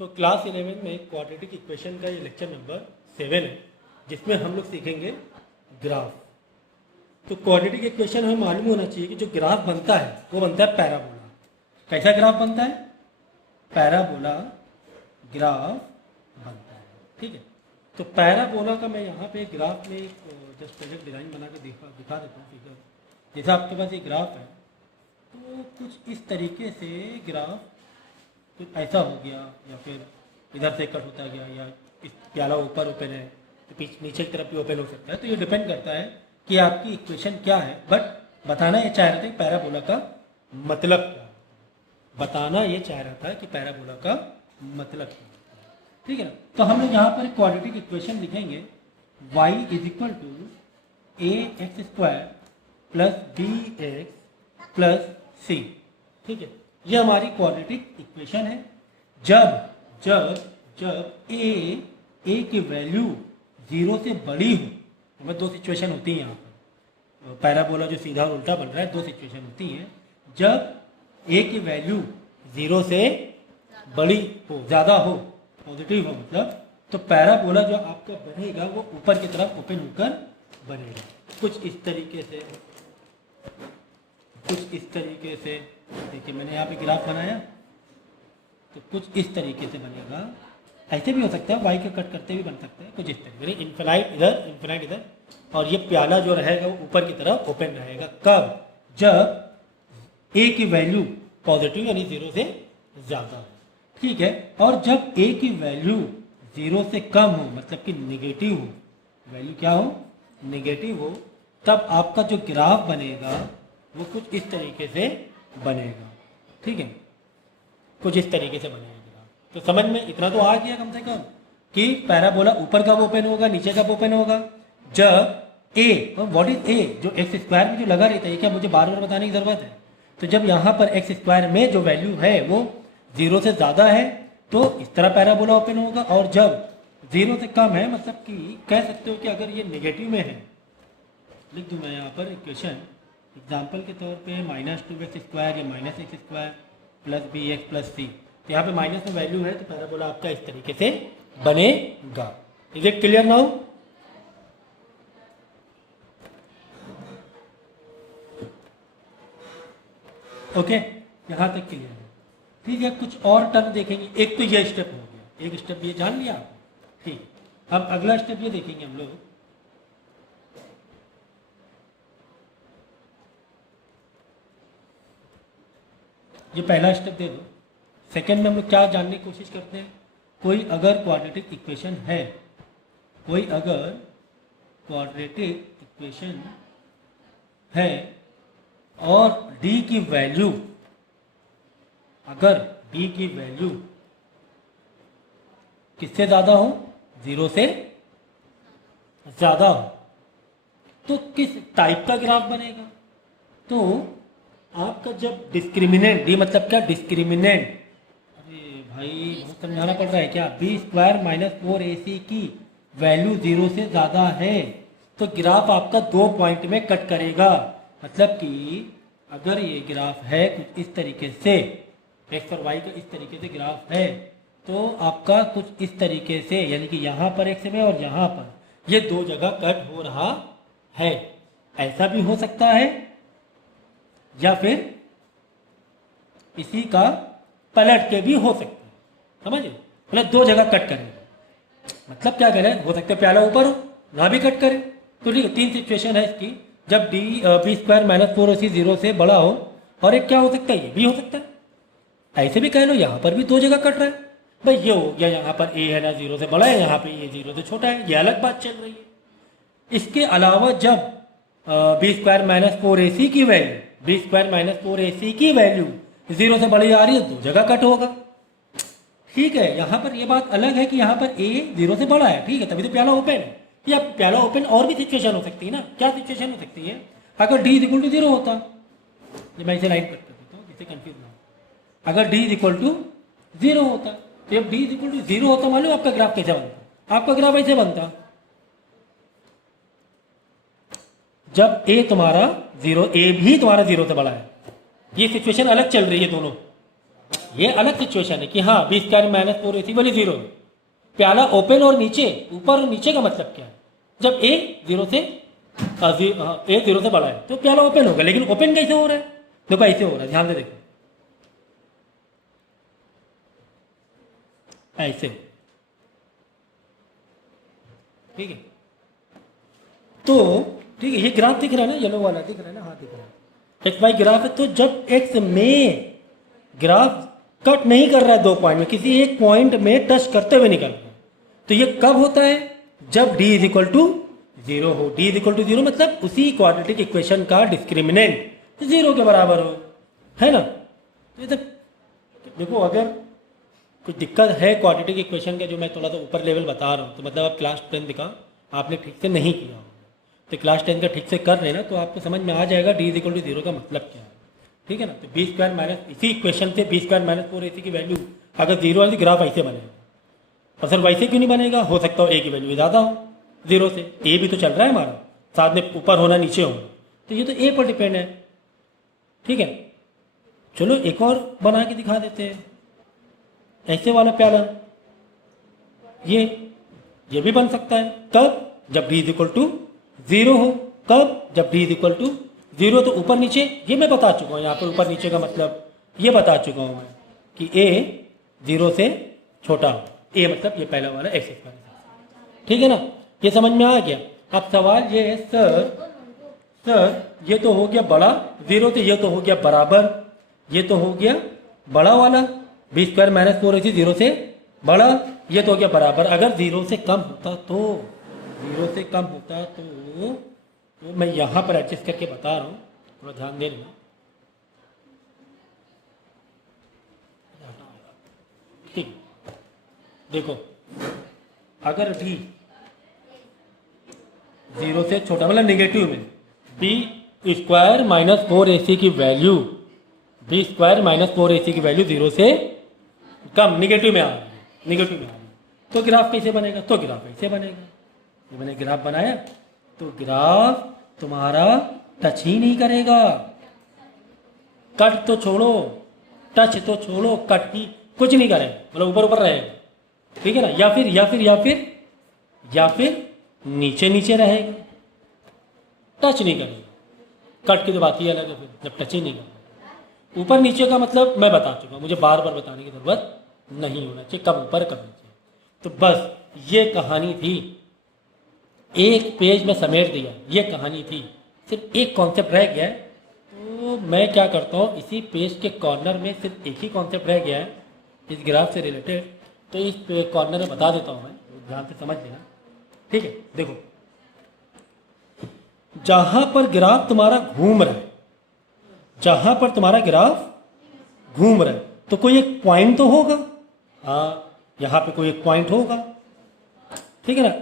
तो क्लास 11 में quadratic equation का ये लेक्चर नंबर 7 है, जिसमें हम लोग सीखेंगे ग्राफ। तो क्वाड्रेटिक इक्वेशन हमें मालूम होना चाहिए कि जो ग्राफ बनता है वो बनता है पैराबोला। कैसा ग्राफ बनता है? पैराबोला ग्राफ बनता है। ठीक है, तो पैराबोला का मैं यहाँ पे ग्राफ में जस्ट प्रोजेक्ट डिज़ाइन बना के दिखा देता हूँ फिगर। जैसे आपके पास ये ग्राफ है तो कुछ इस तरीके से ग्राफ कुछ ऐसा हो गया, या फिर इधर से कट होता गया, या इस प्याला ऊपर ओपन है तो नीचे की तरफ भी ओपन हो सकता है। तो ये डिपेंड करता है कि आपकी इक्वेशन क्या है। बट बताना ये चाह रहे थे पैराबोला का मतलब क्या है, बताना ये चाह रहा था कि पैराबोला का मतलब क्या है। ठीक है ना, तो हम लोग यहाँ पर क्वाड्रेटिक इक्वेशन लिखेंगे y is equal to a x square plus b x plus c. ठीक है, ये हमारी क्वाड्रेटिक इक्वेशन है। जब जब जब ए की वैल्यू 0 से बड़ी हो, हमें दो सिचुएशन होती हैं यहाँ पर। पैराबोला जो सीधा और उल्टा बन रहा है, दो सिचुएशन होती हैं। जब ए की वैल्यू 0 से बड़ी हो, ज़्यादा हो, पॉजिटिव हो मतलब, तो पैराबोला जो आपका बनेगा वो ऊपर की तरफ ओपन होकर बनेगा। कुछ इस तरीके से, कुछ इस तरीके से। देखिए मैंने यहाँ पे ग्राफ बनाया तो कुछ इस तरीके से बनेगा। ऐसे भी हो सकता है, वाई के कट करते भी बन सकते हैं, कुछ इस तरीके से, इन्फिनाइट इधर इन्फिनाइट इधर, और ये प्याला जो रहेगा वो ऊपर की तरफ ओपन रहेगा। कब? जब ए की वैल्यू पॉजिटिव यानी 0 से ज़्यादा हो। ठीक है, और जब ए की वैल्यू 0 से कम हो, मतलब कि निगेटिव हो, वैल्यू क्या हो? निगेटिव हो, तब आपका जो ग्राफ बनेगा वो कुछ इस तरीके से बनेगा। ठीक है, कुछ इस तरीके से बनेगा। तो समझ में इतना तो आ गया कम से कम कि पैराबोला ऊपर कब ओपन होगा, नीचे कब ओपन होगा। जब ए, व्हाट इज ए, जो एक्स स्क्वायर में जो लगा रहता है, क्या मुझे बार बार बताने की जरूरत है? तो जब यहाँ पर एक्स स्क्वायर में जो वैल्यू है वो 0 से ज़्यादा है तो इस तरह पैराबोला ओपन होगा, और जब 0 से कम है, मतलब कि कह सकते हो कि अगर ये नेगेटिव में है, लिख दूँ मैं यहाँ पर इक्वेशन एग्जाम्पल के तौर पे -2x² या -x² plus b x plus c. तो यहाँ पे माइनस में वैल्यू है तो पैराबोला आपका इस तरीके से बनेगा। Is it clear now? Okay, यहाँ तक क्लियर है। ठीक है, कुछ और टर्म देखेंगे। एक तो ये स्टेप हो गया, एक स्टेप ये जान लिया आपने। ठीक, अब अगला स्टेप ये देखेंगे हम लोग। ये पहला स्टेप दे दो। सेकेंड में हम लोग क्या जानने की कोशिश करते हैं? कोई अगर क्वाड्रेटिक इक्वेशन है, कोई अगर क्वाड्रेटिक इक्वेशन है और डी की वैल्यू, अगर डी की वैल्यू किससे ज़्यादा हो? 0 से ज़्यादा हो, तो किस टाइप का ग्राफ बनेगा? तो आपका जब डिस्क्रिमिनेंट, डी मतलब क्या? डिस्क्रिमिनेंट। अरे भाई बहुत समझाना पड़ रहा है क्या? b² - 4ac की वैल्यू 0 से ज़्यादा है तो ग्राफ आपका 2 पॉइंट में कट करेगा। मतलब कि अगर ये ग्राफ है कुछ इस तरीके से, एक्स और वाई का इस तरीके से ग्राफ है, तो आपका कुछ इस तरीके से, यानी कि यहाँ पर एक्स में और यहाँ पर ये दो जगह कट हो रहा है। ऐसा भी हो सकता है, या फिर इसी का पलट के भी हो सकता है। समझे? मतलब दो जगह कट करेगा। मतलब क्या करें? हो सकता है प्याला ऊपर हो, वहाँ भी कट करे। तो ठीक है, 3 सिचुएशन है इसकी। जब b² - 4ac 0 से बड़ा हो, और एक क्या हो सकता है? ये भी हो सकता है। ऐसे भी कह लो यहाँ पर भी दो जगह कट रहा है। भाई ये हो गया, यहाँ पर a है ना 0 से बड़ा है, यहाँ पे ये 0 से छोटा है, ये अलग बात चल रही है। इसके अलावा जब b² - 4ac की वैल्यू, b² - 4ac की वैल्यू 0 से बड़ी आ रही है, दो जगह कट होगा। ठीक है, यहाँ पर ये बात अलग है कि यहाँ पर a 0 से बड़ा है। ठीक है, तभी तो प्याला ओपन है। या प्याला ओपन और भी सिचुएशन हो सकती है ना। क्या सिचुएशन हो सकती है? अगर d = 0 होता, मैं इसे लाइन कट कर देता हूँ जिससे कंफ्यूज ना हो। अगर d = 0 होता, तो जब d = 0 होता, मालूम आपका ग्राफ कैसे बनता? आपका ग्राफ ऐसे बनता, जब a तुम्हारा 0, a भी तुम्हारा 0 से बड़ा है। ये सिचुएशन अलग चल रही है दोनों। ये अलग सिचुएशन है कि हाँ बी स्क्वायर माइनस 4ac वाली 0 है। प्याला ओपन और नीचे, ऊपर और नीचे का मतलब क्या है? जब ए 0 से ए 0 से बड़ा है तो प्याला ओपन होगा, लेकिन ओपन कैसे हो रहा है? देखो ऐसे हो रहा है, ध्यान से देखो, ऐसे, ठीक है। तो ठीक है, ये ग्राफ दिख रहा है ना, येलो वाला दिख रहा है ना, हाँ दिख रहा है, एक्स वाई ग्राफ है। तो जब एक्स में ग्राफ कट नहीं कर रहा है दो पॉइंट में, किसी एक पॉइंट में टच करते हुए निकल रहा है, तो ये कब होता है? जब d इज इक्वल टू 0 हो। d इज इक्वल टू 0 मतलब उसी क्वाड्रेटिक इक्वेशन का डिस्क्रिमिनेंट 0 के बराबर हो, है ना। तो ये तो देखो, अगर कुछ दिक्कत है क्वाड्रेटिक इक्वेशन का, जो मैं थोड़ा सा ऊपर लेवल बता रहा हूँ, तो मतलब आप क्लास 10 दिखा आपने ठीक से नहीं किया हो, तो क्लास 10 का ठीक से कर लेना, तो आपको समझ में आ जाएगा d इज इक्वल टू 0 का मतलब क्या है, ठीक है ना। तो बी स्क्वायर माइनस, इसी इक्वेशन से बी स्क्वायर माइनस 4ac की वैल्यू अगर 0 वाली ग्राफ ऐसे बनेगा, और सर वैसे क्यों नहीं बनेगा? हो सकता हो ए की वैल्यू ज़्यादा हो 0 से, ए भी तो चल रहा है हमारा, साथ में ऊपर होना नीचे होना, तो ये तो ए पर डिपेंड है, ठीक है। चलो एक और बना के दिखा देते हैं, ऐसे वाला प्याला, ये भी बन सकता है। कब? जब d इज इक्वल टू 0 हो। कब? जब d इज इक्वल टू 0, तो ऊपर नीचे ये मैं बता चुका हूँ, यहाँ पर ऊपर नीचे का मतलब ये बता चुका हूँ मैं कि a 0 से छोटा हो, a मतलब ये पहला वाला एक्स स्क्वायर, ठीक है ना। ये समझ में आ गया। अब सवाल ये है, सर ये तो हो गया बड़ा 0 से, ये तो हो गया बराबर, ये तो हो गया बड़ा वाला बी स्क्वायर माइनस 4ac 0 से बड़ा, ये तो हो गया बराबर। अगर 0 से कम होता तो, 0 से कम होता तो मैं यहाँ पर एडजस्ट करके बता रहा हूँ, थोड़ा ध्यान दे लेना, ठीक। देखो अगर d 0 से छोटा मतलब निगेटिव में, बी स्क्वायर माइनस 4ac की value, B square minus 4ac की वैल्यू 0 से कम निगेटिव में आ रही है, निगेटिव में आ रही है, तो ग्राफ कैसे बनेगा? तो ग्राफ ऐसे बनेगा। तो मैंने ग्राफ बनाया, तो ग्राफ तुम्हारा टच ही नहीं करेगा, कट तो छोड़ो, टच तो छोड़ो, कट ही कुछ नहीं करेगा, मतलब ऊपर ऊपर रहेगा, ठीक है ना। या फिर नीचे नीचे रहेगा, टच नहीं करेगा। कट की तो बात ही अलग है, फिर जब टच ही नहीं करेगा। ऊपर नीचे का मतलब मैं बता चुका, मुझे बार बार बताने की जरूरत नहीं होना चाहिए, कब ऊपर कब नीचे। तो बस ये कहानी थी, एक पेज में समेट दिया, ये कहानी थी, सिर्फ एक कॉन्सेप्ट रह गया है। तो मैं क्या करता हूँ, इसी पेज के कॉर्नर में सिर्फ एक ही कॉन्सेप्ट रह गया है इस ग्राफ से रिलेटेड, तो इस कॉर्नर में बता देता हूँ मैं, ध्यान से समझ लेना, ठीक है। देखो जहां पर ग्राफ तुम्हारा घूम रहा है, जहां पर तुम्हारा ग्राफ घूम रहा है, तो कोई एक पॉइंट तो होगा, हाँ यहाँ पे कोई एक पॉइंट होगा, ठीक है ना।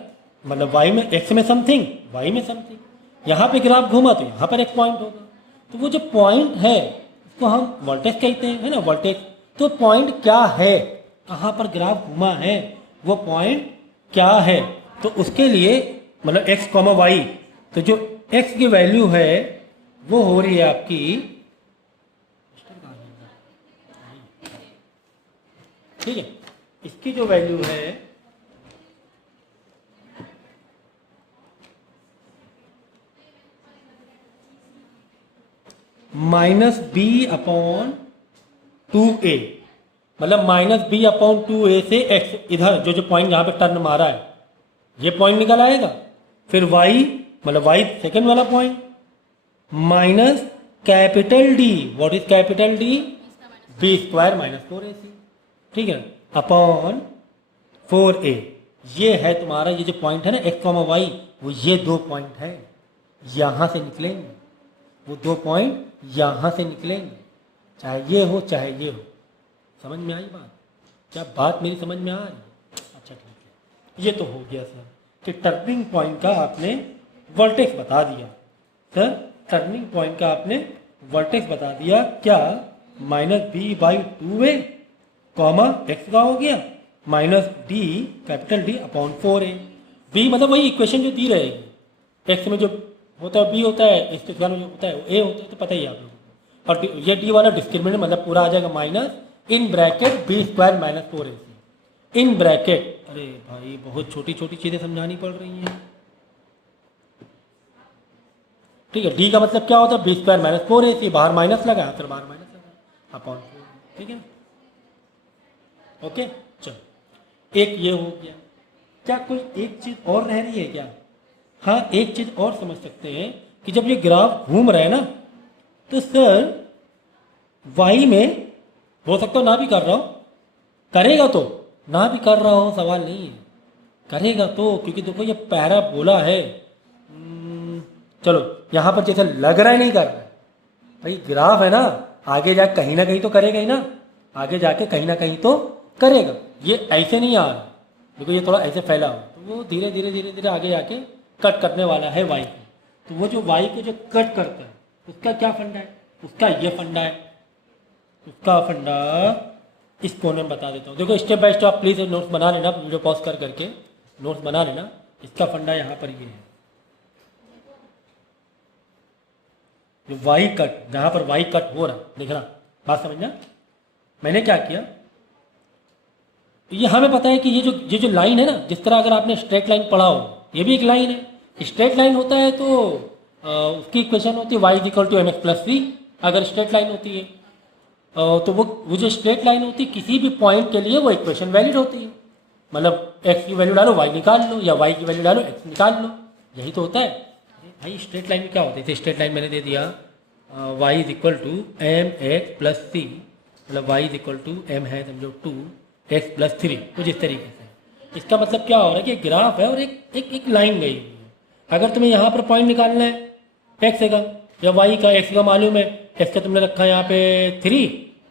मतलब y में, x में समथिंग, y में समथिंग, यहाँ पे ग्राफ घूमा तो यहाँ पर एक पॉइंट होगा, तो वो जो पॉइंट है उसको हम वर्टेक्स कहते हैं, है ना, वर्टेक्स। तो पॉइंट क्या है, कहाँ पर ग्राफ घूमा है, वो पॉइंट क्या है, तो उसके लिए मतलब x, y, तो जो x की वैल्यू है वो हो रही है आपकी, ठीक है, इसकी जो वैल्यू है -b/2a, मतलब -b/2a से x, इधर जो पॉइंट यहाँ पे टर्न मारा है ये पॉइंट निकल आएगा, फिर y मतलब y सेकेंड वाला point, minus capital D, what is capital D? b square minus 4ac, ठीक है, अपॉन 4a। ये है तुम्हारा, ये जो पॉइंट है ना x, y, वो ये दो पॉइंट है, यहां से निकलेंगे वो दो पॉइंट, यहां से निकलेंगे, चाहे ये हो चाहे ये हो। समझ में आई बात? क्या बात मेरी समझ में आ रही है? अच्छा ठीक है, ये तो हो गया सर कि टर्निंग पॉइंट का आपने वर्टेक्स बता दिया। सर टर्निंग पॉइंट का आपने वर्टेक्स बता दिया, क्या? -b/2a, x का हो गया minus d, capital D upon 4a। b मतलब वही इक्वेशन जो दी रहेगी, x में जो होता है b होता है, इस में जो होता है a होता है, तो पता ही है आप लोगों को। और ये d वाला डिस्क्रिमिनेंट मतलब पूरा आ जाएगा minus in bracket B square minus 4ac in bracket. अरे भाई बहुत छोटी छोटी चीज़ें समझानी पड़ रही हैं। ठीक है, डी का मतलब क्या होता है, बी स्क्वायर माइनस 4ac, बाहर माइनस लगा फिर बाहर माइनस लगा अपॉन 4। ठीक है, ओके चलो एक ये हो गया। क्या कोई एक चीज़ और रह रही है क्या? हाँ, एक चीज़ और समझ सकते हैं कि जब ये ग्राफ घूम रहा है ना, तो सर वाई में हो सकता हो ना भी कर रहा हो, करेगा तो ना भी कर रहा हो, सवाल नहीं है, करेगा तो, क्योंकि देखो ये पैराबोला है। चलो यहाँ पर जैसे लग रहा है नहीं कर रहा है, भाई ग्राफ है ना, आगे जाके कहीं ना कहीं तो करेगा ही ना, आगे जाके कहीं ना कहीं तो करेगा। ये ऐसे नहीं आ रहा, देखो ये थोड़ा ऐसे फैला हुआ, तो वो धीरे धीरे धीरे धीरे आगे जाके कट करने वाला है वाई को। तो वो जो वाई को जो कट करता है उसका क्या फंडा है, उसका ये फंडा है, उसका फंडा इस कोने में बता देता हूँ। देखो स्टेप बाय स्टेप आप प्लीज़ नोट्स बना लेना, वीडियो पॉज कर करके नोट्स बना लेना। इसका फंडा यहाँ पर ये है, जो वाई कट, जहाँ पर वाई कट हो रहा, देखना बात समझना। मैंने क्या किया, ये हमें पता है कि ये जो लाइन है ना, जिस तरह अगर आपने स्ट्रेट लाइन पढ़ा हो, ये भी एक लाइन है। स्ट्रेट लाइन होता है तो उसकी इक्वेशन होती है y equal to m x plus c. अगर स्ट्रेट लाइन होती है तो वो जो स्ट्रेट लाइन होती है किसी भी पॉइंट के लिए वो इक्वेशन वैलिड होती है। मतलब एक्स की वैल्यू डालो वाई निकाल लो, या वाई की वैल्यू डालो एक्स निकाल लो, यही तो होता है भाई। स्ट्रेट लाइन में क्या होती है, स्ट्रेट लाइन मैंने दे दिया y is equal to m x plus c, मतलब y is equal to m है समझो 2x प्लस 3, कुछ इस तरीके से। इसका मतलब क्या हो रहा है कि ग्राफ है और एक लाइन गई हुई है। अगर तुम्हें यहाँ पर पॉइंट निकालना है एक्स का या वाई का, एक्स का मालूम है, एक्स का तुमने रखा है यहाँ पे 3,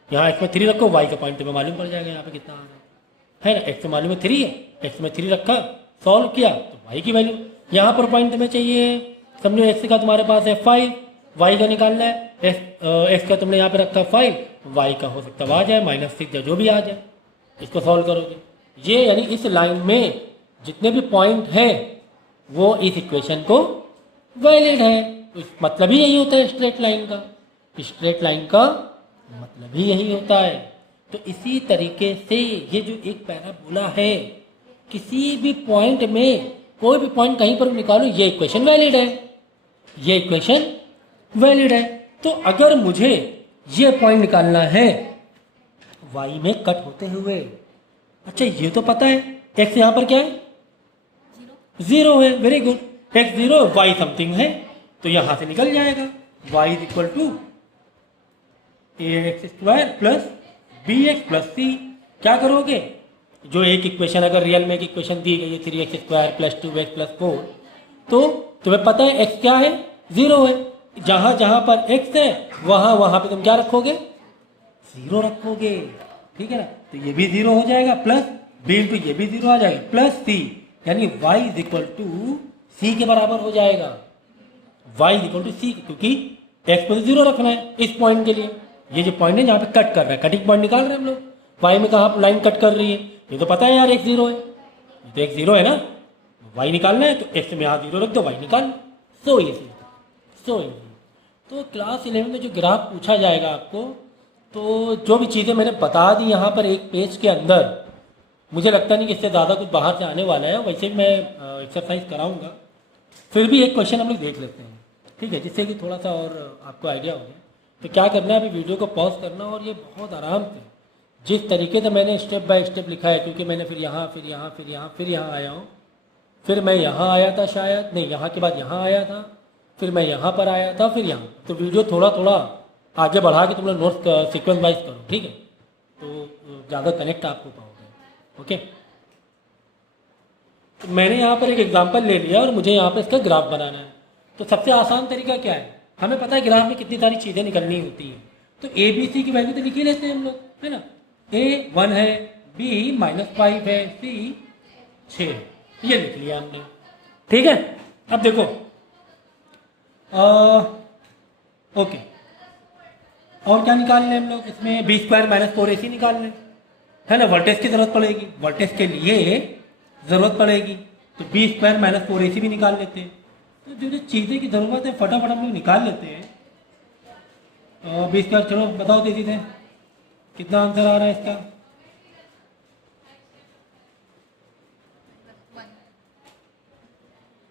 यहाँ एक्स में 3 रखो, वाई का पॉइंट तुम्हें मालूम पड़ जाएगा यहाँ पे कितना आ रहा है ना। एक्स में मालूम है 3 है, एक्स में 3 रखा, सॉल्व किया तो वाई की वैल्यू। यहाँ पर पॉइंट तुम्हें चाहिए, समझो एक्स का तुम्हारे पास है 5, वाई का निकालना है, एक्स का तुमने यहाँ पे रखा 5, वाई का हो सकता है आ जाए -6 या जो भी आ जाए, इसको सॉल्व करोगे। ये यानी इस लाइन में जितने भी पॉइंट हैं वो इस इक्वेशन को वैलिड है। तो मतलब ही यही होता है स्ट्रेट लाइन का, स्ट्रेट लाइन का मतलब ही यही होता है। तो इसी तरीके से ये जो एक पैराबोला है, किसी भी पॉइंट में कोई भी पॉइंट कहीं पर निकालो, ये इक्वेशन वैलिड है, ये इक्वेशन वैलिड है। तो अगर मुझे ये पॉइंट निकालना है वाई में कट होते हुए, अच्छा ये तो पता है एक्स यहाँ पर क्या है, 0 है, very good, x 0 y something है, तो यहाँ से निकल जाएगा y is equal to ax square plus bx plus c. क्या करोगे, जो एक इक्वेशन अगर रियल में एक इक्वेशन दी गई है 3x square plus 2x plus 4, तो तुम्हें पता है x क्या है, 0 है, जहाँ जहाँ पर x है वहाँ वहाँ पे तुम क्या रखोगे, 0 रखोगे, ठीक है ना। तो ये भी 0 हो जाएगा, प्लस b इंटू ये भी 0 आ जाएगा, प्लस c, यानी y इज इक्वल टू सी के बराबर हो जाएगा, y इज इक्वल टू सी, क्योंकि x को 0 रखना है इस पॉइंट के लिए। ये जो पॉइंट है जहाँ पे कट कर रहा है, कटिंग पॉइंट निकाल रहे हैं हम लोग, y में कहाँ लाइन कट कर रही है, ये तो पता है यार x 0 है, ये तो x 0 है ना, y निकालना है तो x में यहाँ 0 रख दो, y निकाल लो, सो इजी, सो इजी। तो क्लास 11 में जो ग्राफ पूछा जाएगा आपको, तो जो भी चीज़ें मैंने बता दी यहाँ पर एक पेज के अंदर, मुझे लगता नहीं कि इससे ज़्यादा कुछ बाहर से आने वाला है। वैसे भी मैं एक्सरसाइज कराऊंगा, फिर भी एक क्वेश्चन हम लोग देख लेते हैं, ठीक है, जिससे कि थोड़ा सा और आपको आइडिया हो गया। तो क्या करना है, अभी वीडियो को पॉज करना और ये बहुत आराम से जिस तरीके से मैंने स्टेप बाय स्टेप लिखा है, क्योंकि मैंने फिर यहाँ फिर यहाँ फिर यहाँ फिर यहाँ आया हूँ, फिर मैं यहाँ आया था शायद, नहीं यहाँ के बाद यहाँ आया था, फिर मैं यहाँ पर आया था, फिर यहाँ, तो वीडियो थोड़ा थोड़ा आगे बढ़ा के तुम लोग नोट्स सीक्वेंस वाइज करो, ठीक है, तो ज़्यादा कनेक्ट आप हो पाओगे। ओके, तो मैंने यहाँ पर एक एग्जांपल ले लिया और मुझे यहाँ पर इसका ग्राफ बनाना है। तो सबसे आसान तरीका क्या है, हमें पता है ग्राफ में कितनी सारी चीज़ें निकलनी होती हैं, तो ए बी सी की वैल्यू तो लिख ही लेते हैं हम लोग, है ना। ए 1 है, बी -5 है, सी 6 है, ये लिख लिया हमने, ठीक है। अब देखो ओके, और क्या निकाल लें हम लोग इसमें, बी स्क्वायर माइनस 4ac निकाल लें, है ना। वर्टेक्स की जरूरत पड़ेगी, वर्टेक्स के लिए ज़रूरत पड़ेगी, तो बी स्क्वायर माइनस 4ac भी निकाल लेते हैं। तो जो जो चीज़ें की ज़रूरत है फटाफट हम लोग निकाल लेते हैं। बी स्क्वायर चलो बताओ तेजी से कितना आंसर आ रहा है इसका?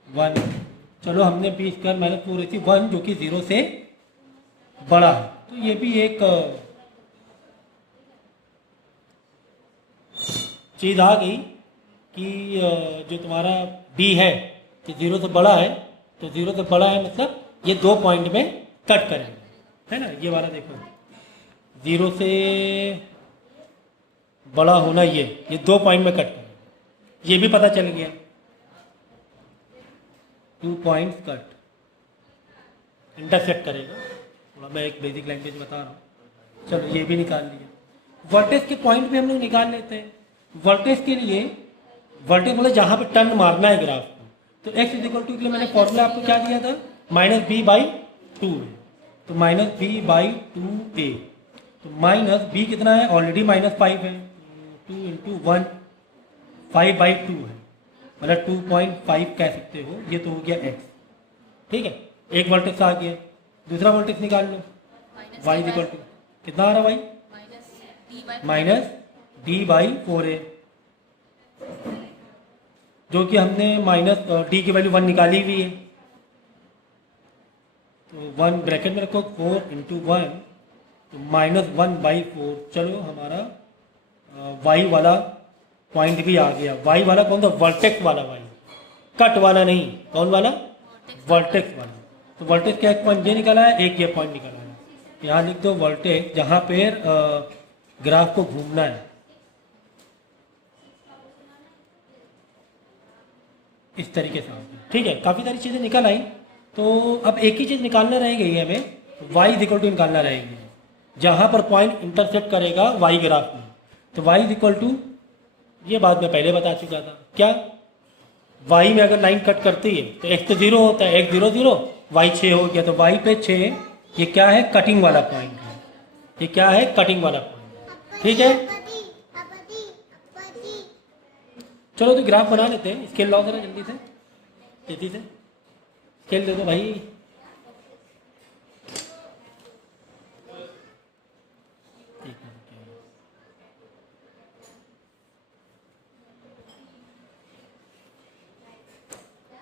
1। चलो हमने बी स्क्वायर माइनस 4ac 1 जो कि 0 से बड़ा है, तो ये भी एक चीज़ आ गई कि जो तुम्हारा बी है कि 0 से बड़ा है, तो 0 से बड़ा है मतलब ये 2 पॉइंट में कट करेंगे, है ना। ये वाला देखो 0 से बड़ा होना, ये 2 पॉइंट में कट करेंगे, ये भी पता चल गया। 2 पॉइंट्स कट इंटरसेक्ट करेगा। थोड़ा मैं एक बेसिक लैंग्वेज बता रहा हूँ। चलो ये भी निकाल लिया। वर्टेक्स के पॉइंट भी हम लोग निकाल लेते हैं। वर्टेक्स के लिए वर्टेक्स मतलब जहाँ पे टर्न मारना है ग्राफ को, तो x इक्वल टू के लिए मैंने फॉर्मूला आपको क्या दिया था, -b/2 है, तो -b/2a। तो माइनस b कितना है, ऑलरेडी -5 है, 2 × 1 5/2 है, मतलब 2.5 कह सकते हो। ये तो हो गया x, ठीक है। एक वर्टेक्स आ गया, दूसरा वर्टेक्स निकाल लो। y इक्वल टू कितना आ रहा है, -d/4a, जो कि हमने -d की वैल्यू 1 निकाली हुई है, तो 1 ब्रैकेट में रखो, 4 × 1 तो -1/4। चलो हमारा y वाला पॉइंट भी आ गया। y वाला कौन सा, वर्टेक्स वाला y, कट वाला नहीं। कौन वाला, वर्टेक्स वाला। तो वर्टेक्स का एक पॉइंट ये निकला है, एक ये पॉइंट निकला है। यहाँ लिख दो वर्टेक्स, जहाँ पे ग्राफ को घूमना है, इस तरीके से। ठीक है, काफ़ी सारी चीज़ें निकल आई। तो अब एक ही चीज़ निकालना रह गई है हमें, y इक्वल टू निकालना रहेगी, जहाँ पर पॉइंट इंटरसेक्ट करेगा y ग्राफ में। तो y इक्वल टू, ये बात मैं पहले बता चुका था, क्या y में अगर लाइन कट करती है तो x तो 0 होता है, x 0 0, y 6 हो गया, तो y पे 6, ये क्या है, कटिंग वाला पॉइंट है। ये क्या है, कटिंग वाला पॉइंट, ठीक है। चलो तो ग्राफ बना लेते हैं। स्केल लाओ जरा जल्दी से, तेजी से स्केल दे दो भाई।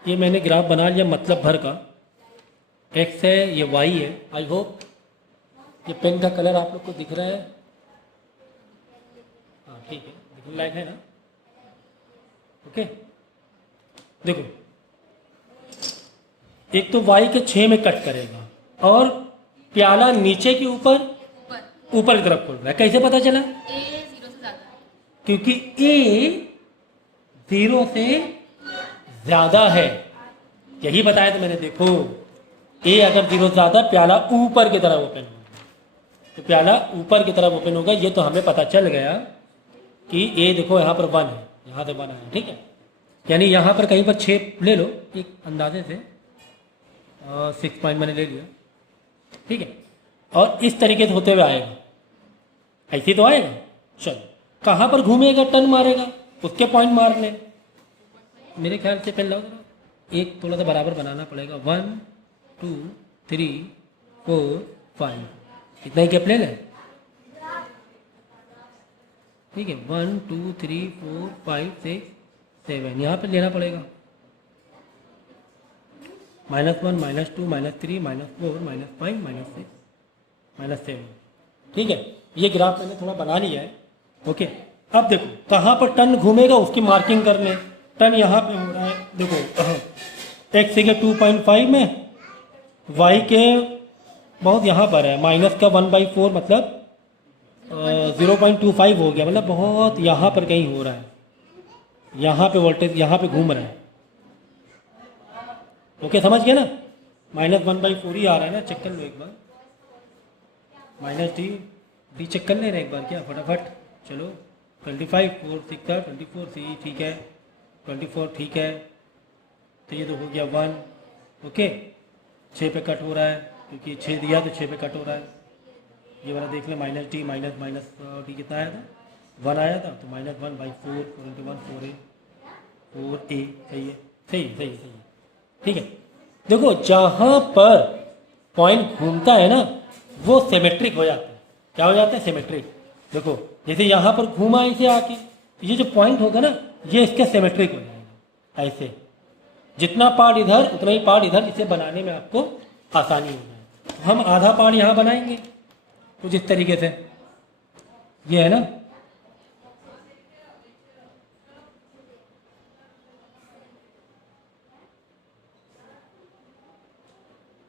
ये मैंने ग्राफ बना लिया, मतलब भर का। x है, ये y है। आई होप ये पेन का कलर आप लोग को दिख रहा है। हाँ ठीक है, दिखने लायक है ना। ओके, देखो एक तो y के 6 में कट करेगा, और प्याला नीचे के ऊपर की तरफ खुल रहा है। कैसे पता चला, a 0 से ज्यादा, क्योंकि a 0 से ज्यादा है, यही बताया तो मैंने। देखो a अगर 0 से ज्यादा, प्याला ऊपर की तरफ ओपन होगा, तो प्याला ऊपर की तरफ ओपन होगा। ये तो हमें पता चल गया कि a देखो यहाँ पर 1 है, यहाँ से 1 आया, ठीक है। यानी यहाँ पर कहीं पर 6 ले लो एक अंदाजे से, 6 पॉइंट मैंने ले लिया, ठीक है। और इस तरीके से होते हुए आएगा, ऐसे तो आएगा। चलो कहाँ पर घूमेगा, टर्न मारेगा, उसके पॉइंट मार ले। मेरे ख्याल से पहले एक थोड़ा सा बराबर बनाना पड़ेगा। 1 2 3 4 5, इतना ही गैप ले लें, ठीक है। 1 2 3 4 5 6 7, यहाँ पे लेना पड़ेगा। -1 -2 -3 -4 -5 -6 -7, ठीक है। ये ग्राफ मैंने थोड़ा बना लिया है, ओके। अब देखो कहाँ पर टर्न घूमेगा उसकी मार्किंग कर लें। टर्न यहाँ पे हो रहा है, देखो x के 2.5 में, y के बहुत यहाँ पर है, माइनस का 1/4, मतलब 0.25 हो गया, मतलब बहुत यहाँ पर कहीं हो रहा है। यहाँ पे वोल्टेज यहाँ पे घूम रहा है, ओके, समझ गए ना। -1/4 ही आ रहा है ना, चेक कर लो एक बार। -d चेक कर ले रहे एक बार क्या, फटाफट। चलो 25 4 6 का 24 सी, ठीक है, 24 ठीक है। तो ये तो हो गया 1, ओके। 6 पे कट हो रहा है, क्योंकि 6 दिया तो 6 पे कट हो रहा है। ये वाला देख ले, -d माइनस d कितना आया था, 1 आया था, तो -1/4 4 4a, सही है, सही है, ठीक है। देखो जहाँ पर पॉइंट घूमता है ना, वो सिमेट्रिक हो जाता है। क्या हो जाता है, सिमेट्रिक। देखो जैसे यहाँ पर घूमा इसे आके, ये जो पॉइंट होगा ना ये इसके सिमेट्रिक हो जाएगा ऐसे, जितना पार्ट इधर उतना ही पार्ट इधर, इसे बनाने में आपको आसानी हो जाए। तो हम आधा पार्ट यहाँ बनाएंगे कुछ इस तरीके से, ये है ना,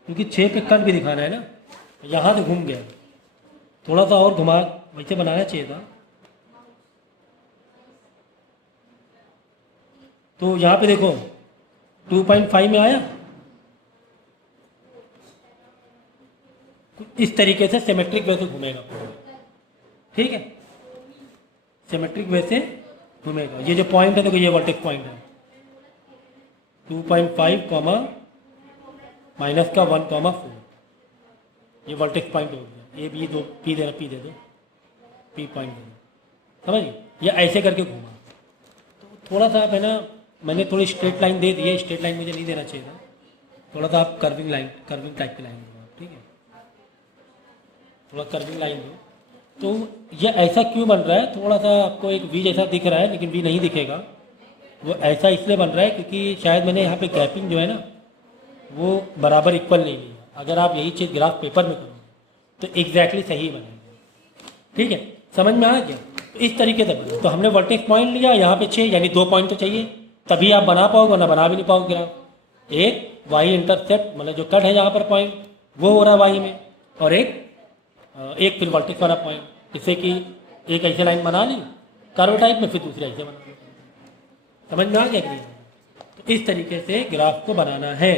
क्योंकि 6 पे कट भी दिखाना है ना, यहाँ से घूम गया, थोड़ा सा और घुमा, वैसे बनाना चाहिए था। तो यहाँ पे देखो 2.5 में आया, इस तरीके से सिमेट्रिक वे से घूमेगा, ठीक है, सिमेट्रिक वे से घूमेगा। ये जो पॉइंट है देखो, ये वर्टेक्स पॉइंट है 2.5 कॉमा माइनस का 1,4, ये वर्टेक्स पॉइंट हो गया। ए बी दो पी दे दो, पी पॉइंट दे दो, समझिए, ये ऐसे करके घूमा। तो थोड़ा सा आप है ना, मैंने थोड़ी स्ट्रेट लाइन दे दी है, स्ट्रेट लाइन मुझे नहीं देना चाहिए था, थोड़ा सा आप कर्विंग टाइप की लाइन दो, ठीक है, थोड़ा कर्विंग लाइन दो। तो ये ऐसा क्यों बन रहा है, थोड़ा सा आपको एक वी जैसा दिख रहा है, लेकिन वी नहीं दिखेगा, वो ऐसा इसलिए बन रहा है क्योंकि शायद मैंने यहाँ पे गैपिंग जो है ना वो बराबर इक्वल नहीं लिया। अगर आप यही चीज़ ग्राफ पेपर में करोगे तो एग्जैक्टली सही बनेगा, ठीक है, समझ में आ गया। तो इस तरीके से बने। तो हमने वर्टेक्स पॉइंट लिया यहाँ पे 6, यानी 2 पॉइंट तो चाहिए, तभी आप बना पाओगे, वरना बना भी नहीं पाओगे ग्राफ। एक वाई इंटरसेप्ट मतलब जो कट है यहाँ पर पॉइंट वो हो रहा है वाई में, और एक फिर वर्टेक्स वाला पॉइंट, जिससे कि एक ऐसे लाइन बना ली कर्व टाइप में, फिर दूसरी ऐसे बना ली। समझ में आ गया कि नहीं? तो इस तरीके से ग्राफ को बनाना है।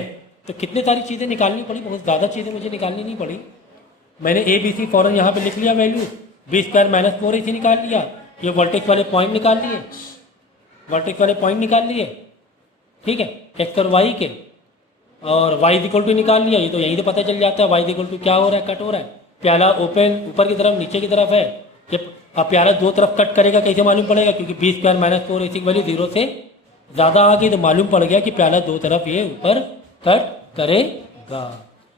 तो कितनी सारी चीज़ें निकालनी पड़ी, बहुत ज़्यादा चीज़ें मुझे निकालनी नहीं पड़ी। मैंने ए बी सी फॉरन यहाँ पे लिख लिया, वैल्यू b² - 4ac निकाल लिया, ये वर्टेक्स वाले पॉइंट निकाल लिए, वर्टेक्स वाले पॉइंट निकाल लिए, ठीक है, एक्स और वाई के, और y = निकाल लिया। ये तो यहीं से पता चल जाता है y = क्या हो रहा है, कट हो रहा है। प्याला ओपन ऊपर की तरफ नीचे की तरफ है, जब अब प्याला दो तरफ कट करेगा कैसे मालूम पड़ेगा, क्योंकि b² - 4ac की वैल्यू 0 से ज़्यादा आ गई, तो मालूम पड़ गया कि प्याला दो तरफ ये ऊपर कट करेगा।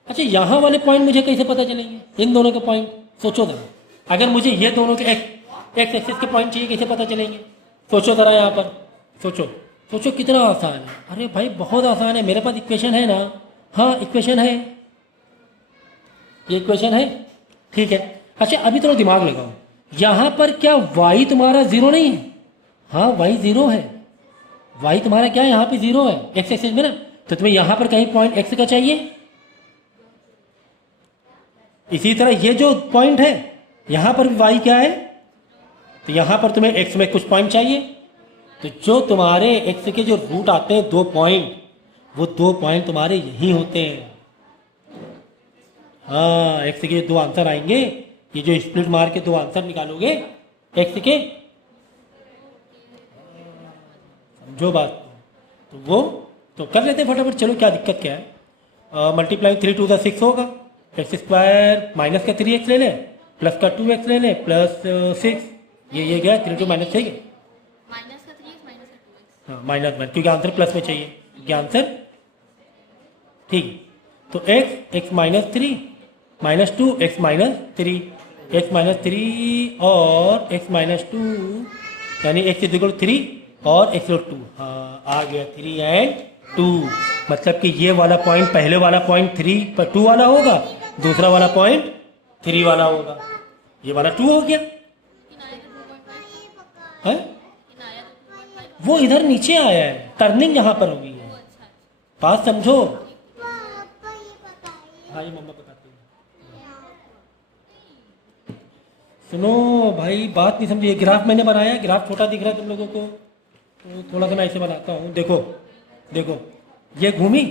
अच्छा, यहाँ वाले पॉइंट मुझे कैसे पता चलेंगे, इन दोनों के पॉइंट? सोचो जरा, अगर मुझे ये दोनों के एक्स एक्सिस के पॉइंट चाहिए, कैसे पता चलेंगे? सोचो जरा, यहाँ पर सोचो कितना आसान है। अरे भाई बहुत आसान है, मेरे पास इक्वेशन है ना। हाँ इक्वेशन है, ये इक्वेशन है, ठीक है। अच्छा अभी थोड़ा दिमाग लगाओ, यहाँ पर क्या y तुम्हारा 0 नहीं है? हाँ y 0 है, y तुम्हारा क्या है यहाँ पे 0 है एक्स एक्सिस में ना, तो तुम्हें यहाँ पर कहीं पॉइंट x का चाहिए। इसी तरह ये जो पॉइंट है यहाँ पर भी y क्या है, तो यहाँ पर तुम्हें x में कुछ पॉइंट चाहिए। तो जो तुम्हारे x के जो रूट आते हैं 2 पॉइंट, वो 2 पॉइंट तुम्हारे यही होते हैं। हाँ x के 2 आंसर आएंगे, ये जो स्प्लिट मार के 2 आंसर निकालोगे x के, समझो बात। तो वो तो कर लेते फटाफट, चलो क्या दिक्कत क्या है। मल्टीप्लाई 3 × 6 होगा, x² माइनस का 3x ले लें, प्लस का 2x ले लें, प्लस 6, ये गया 3 × -6 है, माइनस का 3x माइनस का 2x। हाँ माइनस में, क्योंकि आंसर प्लस में चाहिए, क्योंकि आंसर ठीक। तो x -3 -2 x -3 x -3 और x -2, यानी x = 3 और x = 2। हाँ आ गया 3 और 2, मतलब कि ये वाला पॉइंट पहले वाला पॉइंट 3 पर 2 वाला होगा, दूसरा वाला पॉइंट 3 वाला होगा। ये वाला 2 हो गया है, वो इधर नीचे आया है, टर्निंग यहाँ पर हुई है, बात समझो। हाँ ये मम्मा बताती है। सुनो भाई, बात नहीं समझी। ग्राफ मैंने बनाया, ग्राफ छोटा दिख रहा है तुम लोगों को, तो थोड़ा सा मैं ऐसे बनाता हूँ। देखो ये घूमी,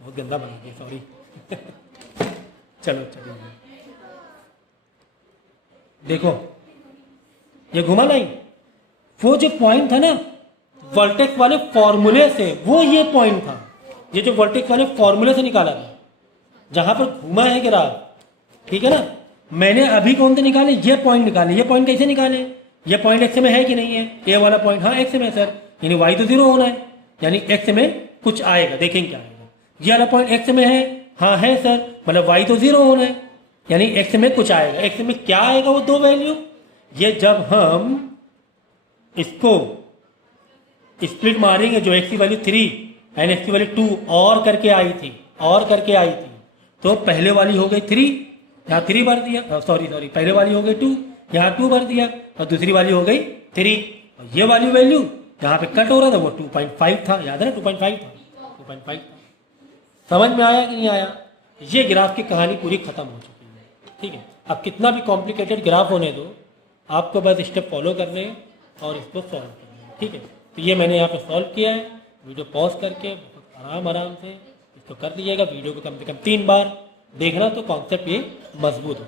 बहुत गंदा बना दिया, सॉरी। चलो देखो ये घुमा लाइन, वो जो पॉइंट था ना वर्टेक्स वाले फॉर्मूले से, वो ये पॉइंट था, ये जो वर्टेक्स वाले फॉर्मूले से निकाला था, जहां पर घुमा है ग्राफ, ठीक है ना। मैंने अभी कौन से निकाले, ये पॉइंट निकाले। ये पॉइंट कैसे निकाले, ये पॉइंट एक्स में है कि नहीं है, ए वाला पॉइंट हाँ एक्स में है सर, यानी y तो 0 होना है, यानी एक्स में कुछ आएगा, देखेंगे क्या आएगा। ये वाला पॉइंट एक्स में है, हाँ है सर, मतलब y तो 0 होना है, यानी एक्स में कुछ आएगा। एक्स में क्या आएगा? वो दो वैल्यू। ये जब हम इसको स्प्लिट मारेंगे, जो एक्स की वैल्यू 3 एंड एक्स की वैल्यू 2 और करके आई थी, तो पहले वाली हो गई 3, यहाँ 3 भर दिया, सॉरी पहले वाली हो गई 2, यहाँ 2 भर दिया, और दूसरी वाली हो गई 3। और ये वाली वैल्यू यहाँ पे कट हो रहा था, वो 2.5 था, याद है ना? 2.5 था। समझ में आया कि नहीं आया? ये ग्राफ की कहानी पूरी खत्म हो चुकी है। ठीक है, अब कितना भी कॉम्प्लिकेटेड ग्राफ होने दो, आपको बस स्टेप फॉलो करने हैं और इसको सॉल्व करना है। ठीक है, तो ये मैंने यहाँ पे सॉल्व किया है। वीडियो पॉज करके बहुत आराम से इसको कर लीजिएगा। वीडियो को कम से कम 3 बार देखना, तो कॉन्सेप्ट ये मजबूत हो।